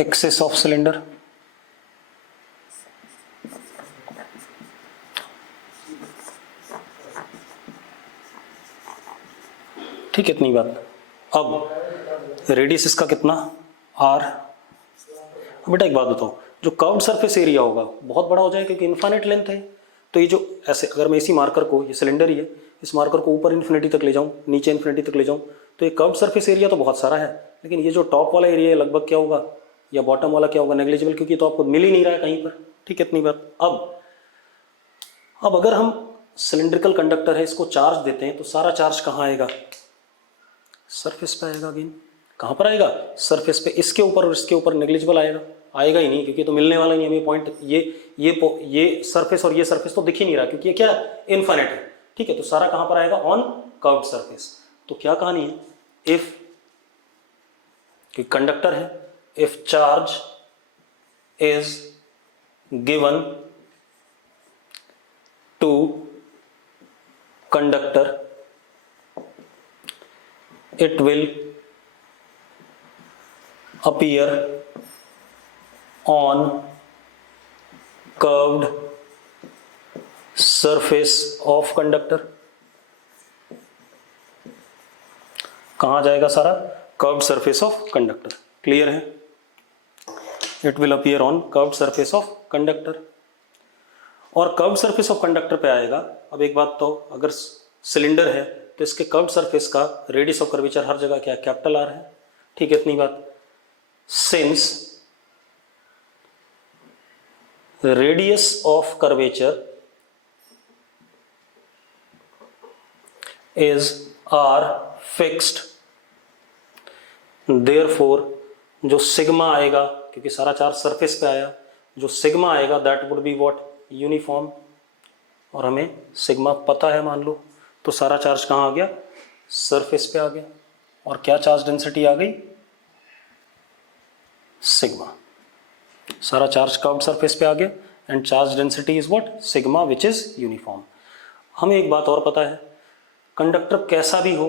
एक्सिस ऑफ सिलेंडर। ठीक है, इतनी बात। अब रेडियस इसका कितना, आर। बेटा एक बात बताओ, जो कर्व्ड सरफेस एरिया होगा बहुत बड़ा हो जाएगा क्योंकि इनफाइनाइट लेंथ है। तो ये जो ऐसे, अगर मैं इसी मार्कर को, ये सिलेंडर ही है, इस मार्कर को ऊपर इन्फिनिटी तक ले जाऊं, नीचे इन्फिनिटी तक ले जाऊं, तो ये कर्व्ड सरफेस एरिया तो बहुत सारा है, लेकिन ये जो टॉप वाला एरिया है लगभग क्या होगा, या बॉटम वाला क्या होगा, नेग्लिजिबल, क्योंकि तो आपको मिल ही नहीं रहा है कहीं पर। ठीक है, इतनी बात। अब अगर हम सिलिंड्रिकल कंडक्टर है, इसको चार्ज देते हैं तो सारा चार्ज कहाँ आएगा, सरफेस पे आएगा। अगेन कहाँ पर आएगा, सरफेस पे। इसके ऊपर और इसके ऊपर नेग्लिजिबल आएगा, आएगा ही नहीं, क्योंकि तो मिलने वाला नहीं हमें पॉइंट। ये सरफेस और ये सरफेस तो दिख ही नहीं रहा, क्योंकि ये क्या, इनफाइनाइट है। ठीक है, तो सारा कहाँ पर आएगा, ऑन कर्व्ड सरफेस। तो क्या कहानी है, इफ कंडक्टर है, if charge is given to conductor, it will appear on curved surface of conductor। कहाँ जाएगा सारा, curved surface of conductor. Clear है, it will appear on curved surface of conductor, और कर्व्ड सरफेस ऑफ कंडक्टर पे आएगा। अब एक बात तो, अगर सिलेंडर है तो इसके कर्व्ड सरफेस का रेडियस ऑफ कर्वेचर हर जगह क्या है, कैपिटल आर है। ठीक है, इतनी बात। Since radius of curvature is R fixed, therefore जो सिग्मा आएगा, क्योंकि सारा चार्ज सरफेस पे आया, जो सिग्मा आएगा that would be what, uniform. और हमें सिग्मा पता है मान लो, तो सारा चार्ज कहाँ आ गया, सरफेस पे आ गया। और क्या चार्ज डेंसिटी आ गई, सिग्मा। सारा चार्ज कर्व्ड सरफेस पे आ गया, and charge density is what, sigma, which is uniform. हमें एक बात और पता है, कंडक्टर कैसा भी हो,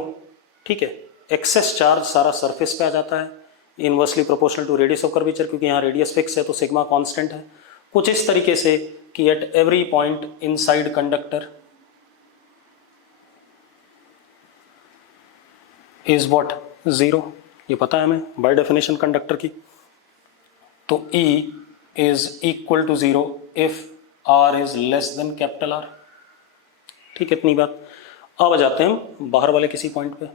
ठीक है, एक्सेस चार्ज सारा सरफेस पे आ जाता है, inversely proportional to radius of curvature, क्योंकि यहाँ रेडियस फिक्स है तो सिग्मा कांस्टेंट है। कुछ इस तरीके से कि eight every point inside conductor is what, zero. ये पता है हमें बाय डेफिनेशन कंडक्टर की। तो E is equal to zero if R is less than capital R। ठीक है, इतनी बात। अब आ जाते हैं हम बाहर वाले किसी पॉइंट पे।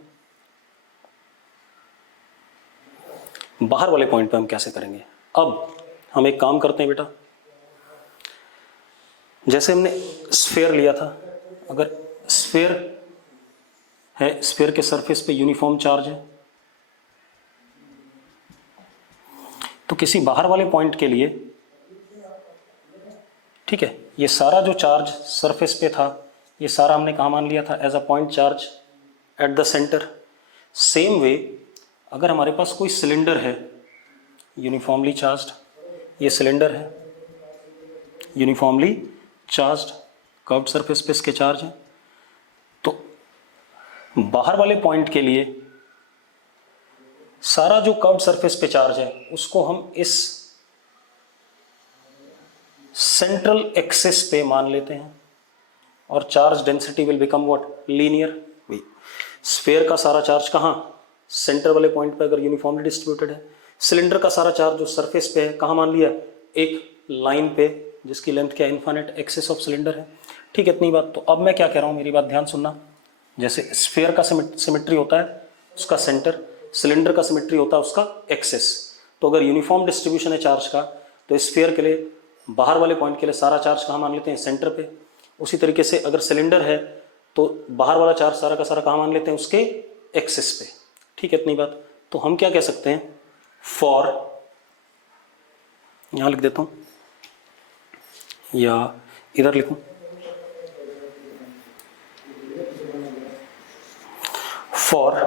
बाहर वाले पॉइंट पे हम कैसे करेंगे। अब हम एक काम करते हैं बेटा, जैसे हमने स्फीयर लिया था, अगर स्फीयर है, स्फीयर के सरफेस पे यूनिफॉर्म चार्ज है, तो किसी बाहर वाले पॉइंट के लिए, ठीक है, ये सारा जो चार्ज सरफेस पे था ये सारा हमने कहाँ मान लिया था, as a point charge at the centre. Same way अगर हमारे पास कोई सिलेंडर है यूनिफॉर्मली चार्ज्ड, ये सिलेंडर है यूनिफॉर्मली चार्ज्ड, कर्व्ड सरफेस पे इसके चार्ज है, तो बाहर वाले पॉइंट के लिए सारा जो कर्व्ड सरफेस पे चार्ज है उसको हम इस सेंट्रल एक्सिस पे मान लेते हैं और charge density will become what, linear. Sphere का सारा चार्ज कहाँ, सेंटर वाले पॉइंट पे अगर यूनिफॉर्मली डिस्ट्रीब्यूटेड है। सिलेंडर का सारा चार्ज जो सरफेस पे है कहाँ मान लिया, एक लाइन पे जिसकी लेंथ क्या, इन्फिनिट एक्सिस ऑफ सिलेंडर है। ठीक है, इतनी बात। तो अब मैं क्या कह रहा हूँ, मेरी बात ध्यान सुनना। जैसे स्फीयर का सिमेट्री होता है उसका सेंटर, सिलेंडर का सिमेट्री होता है उसका एक्सिस। तो अगर यूनिफॉर्म डिस्ट्रीब्यूशन है चार्ज का तो स्फीयर के लिए बाहर वाले पॉइंट के लिए सारा चार्ज कहाँ मान लेते हैं, सेंटर पे। उसी तरीके से अगर सिलेंडर है तो बाहर वाला चार्ज सारा का सारा कहाँ मान लेते हैं, उसके एक्सिस पे। ठीक है, इतनी बात। तो हम क्या कह सकते हैं, फॉर, यहां लिख देता हूं या इधर लिखूं, for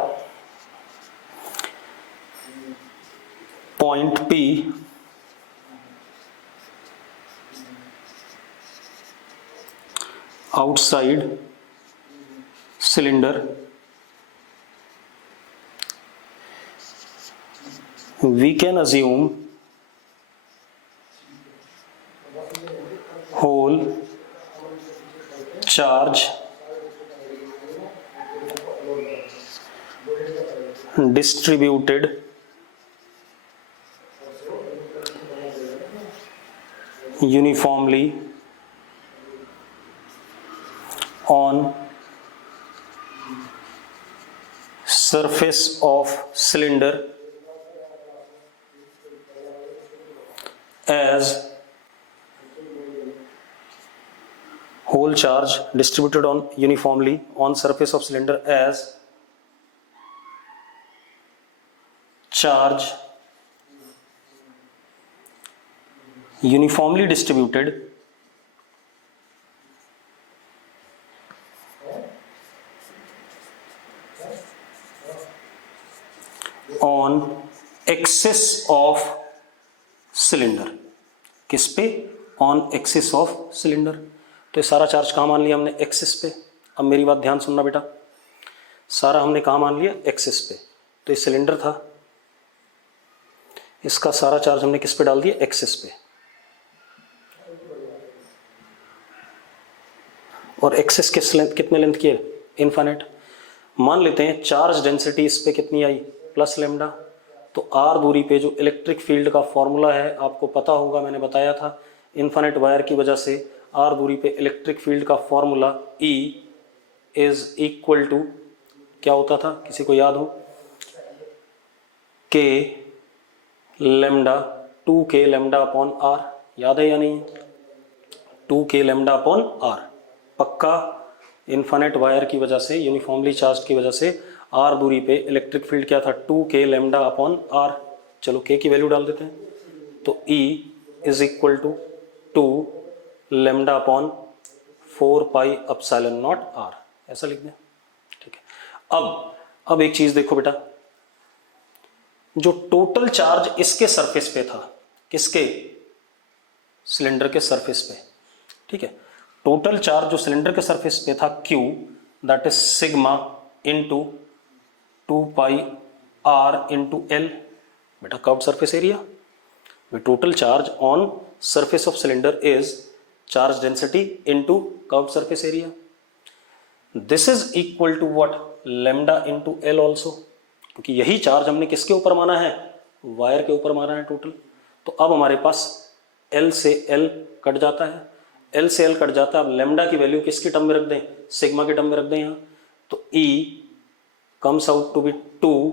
point P outside cylinder, we can assume whole charge distributed uniformly on surface of cylinder as whole charge distributed on uniformly on surface of cylinder as charge uniformly distributed on axis of cylinder. किस पे, on axis of cylinder. तो ये सारा charge कहाँ मान लिया हमने, axis पे। अब मेरी बात ध्यान सुनना बेटा, सारा हमने कहाँ मान लिया, एक्सिस पे। तो ये सिलेंडर था, इसका सारा चार्ज हमने किस पे डाल दिया, एक्सिस पे। और एक्सिस किस लेंथ, कितने लेंथ की है, इनफाइनाइट। मान लेते हैं चार्ज डेंसिटी इस पे कितनी आई, प्लस लेमडा। तो आर दूरी पे जो इलेक्ट्रिक फील्ड का फॉर्मूला है आपको पता होगा, मैंने बताया था, इनफाइनाइट वायर की वजह से आर दूरी पे इलेक्ट्रिक फील्ड का formula E is equal to क्या होता था, किसी को याद हो, के lambda, 2k lambda upon are. याद है या नहीं, 2k लेमडा अपॉन आर। पक्का, इनफाइनाइट वायर की वजह से, यूनिफॉर्मली चार्ज की वजह से आर दूरी पे इलेक्ट्रिक फील्ड क्या था, 2k लेमडा अपॉन आर। चलो k की वैल्यू डाल देते हैं। तो E is equal to 2 lambda upon 4 pi epsilon naught R, ऐसा लिख दें। ठीक है, अब एक चीज देखो बेटा, जो टोटल चार्ज इसके सरफेस पे था, किसके, सिलेंडर के सरफेस पे। ठीक है, टोटल चार्ज जो सिलेंडर के सरफेस पे था Q, that is sigma into 2 pi R into l. बेटा curved surface area, total charge on surface of cylinder is charge density into curved surface area. This is equal to what, lambda into l also, क्योंकि यही charge हमने किसके ऊपर माना है, wire के ऊपर माना है टोटल। तो अब हमारे पास L से L कट जाता है, L से L कट जाता है। अब लेमडा की वैल्यू किसकी टर्म में रख दें, सिग्मा की टर्म में रख दें यहाँ। तो E comes out to be 2,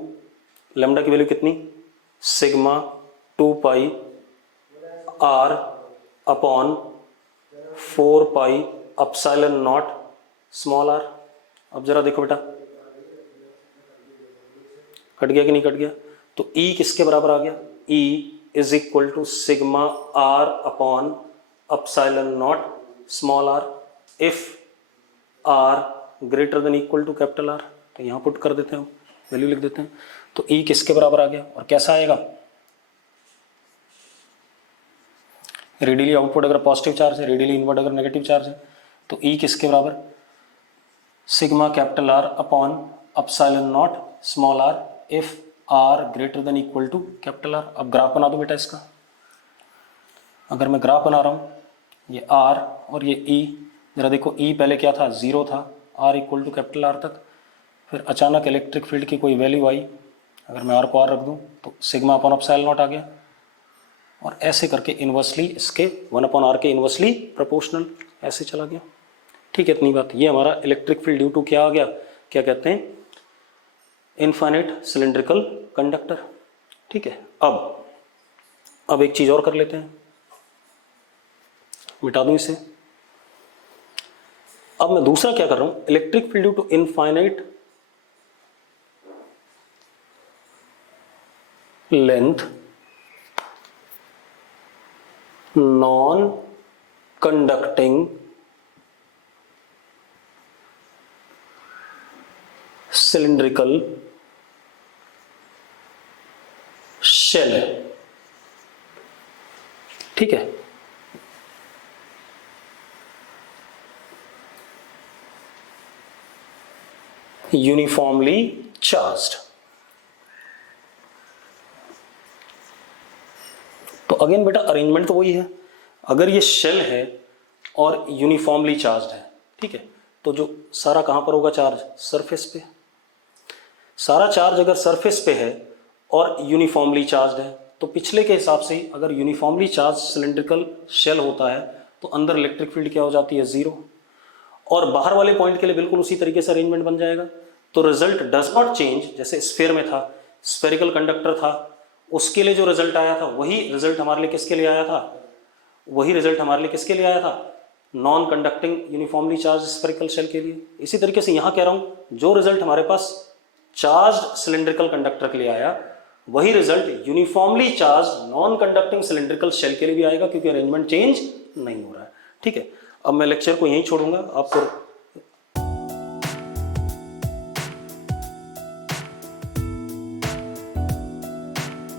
lambda की वैल्यू कितनी, sigma 2 pi R upon 4 pi epsilon naught small R. अब जरा देखो बेटा, कट गया कि नहीं कट गया? तो E किसके बराबर आ गया? E is equal to sigma R upon epsilon naught small R if R greater than equal to capital R. तो यहाँ पुट कर देते हैं, हम वैल्यू लिख देते हैं। तो E किसके बराबर आ गया और कैसा आएगा? रेडियली आउटपुट अगर पॉजिटिव चार्ज है, रेडियली इनवर्ड अगर नेगेटिव चार्ज है, तो E किसके बराबर? Sigma capital R upon epsilon naught small R if R greater than equal to capital R. अब ग्राफ बना दो बेटा इसका। अगर मैं ग्राफ बना रहा हूँ, ये आर और ये E, जरा देखो E पहले क्या था? 0 था, R equal to capital R तक। फिर अचानक इलेक्ट्रिक फील्ड की कोई वैल्यू आई, अगर मैं आर को आर रख दूँ तो सिग्मा अपॉन एप्सिलॉन नॉट आ गया, और ऐसे करके इन्वर्सली इसके 1 अपॉन आर के इन्वर्सली प्रोपोर्शनल ऐसे चला गया। ठीक है, इतनी बात। ये हमारा इलेक्ट्रिक फील्ड ड्यू टू क्या आ गया? क्या कहते हैं? Infinite cylindrical conductor. ठीक है, अब एक चीज और कर लेते हैं, मिटा दूं इसे। अब मैं दूसरा क्या कर रहा हूं? Electric field due to infinite length non conducting cylindrical shell. ठीक है, यूनिफॉर्मली चार्ज्ड। तो अगेन बेटा अरेंजमेंट तो वही है। अगर ये शेल है और यूनिफॉर्मली चार्ज्ड है, ठीक है, तो जो सारा कहां पर होगा चार्ज? सरफेस पे। सारा चार्ज अगर सरफेस पे है और यूनिफॉर्मली चार्ज्ड है, तो पिछले के हिसाब से अगर यूनिफॉर्मली चार्ज सिलिंड्रिकल शेल होता है तो अंदर इलेक्ट्रिक फील्ड क्या हो जाती है? 0। और बाहर वाले पॉइंट के लिए बिल्कुल उसी तरीके से अरेंजमेंट बन जाएगा। तो रिजल्ट डज नॉट चेंज। जैसे स्फीयर में था, स्फेरिकल कंडक्टर था, उसके लिए जो रिजल्ट आया था वही रिजल्ट हमारे लिए किसके लिए आया था? वही रिजल्ट हमारे लिए किसके लिए आया था? Non conducting uniformly charge spherical shell के लिए। इसी तरीके से यहां कह रहा हूं, जो रिजल्ट हमारे पास चार्ज्ड सिलिंड्रिकल कंडक्टर के लिए आया, वही result uniformly charge non conducting cylindrical shell के लिए भी आएगा, क्योंकि अरेंजमेंट चेंज नहीं हो रहा है। ठीक है, अब मैं लेक्चर को यहीं छोड़ूंगा, आपको